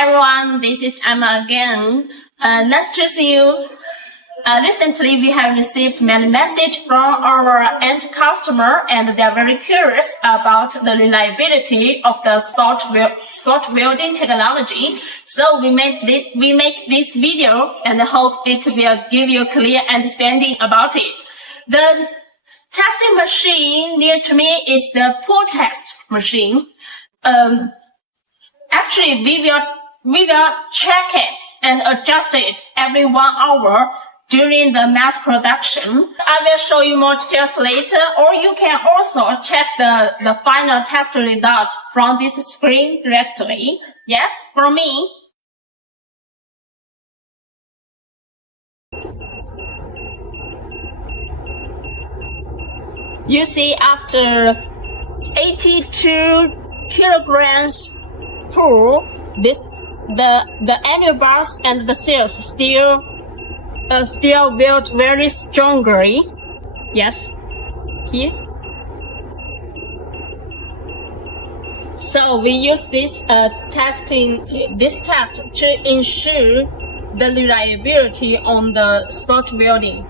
Hi everyone, this is Emma again. Nice to see you. Recently, we have received many messages from our end customer, and they are very curious about the reliability of the spot welding technology. So we make this video and hope it will give you a clear understanding about it. The testing machine near to me is the pull test machine. Actually, we will check it and adjust it every 1 hour during the mass production. I will show you more details later, or you can also check the final test result from this screen directly. Yes, from me. You see, after 82 kilograms pull, the annual bars and the seals still weld very strongly. Yes, here. So we use this test to ensure the reliability on the spot welding.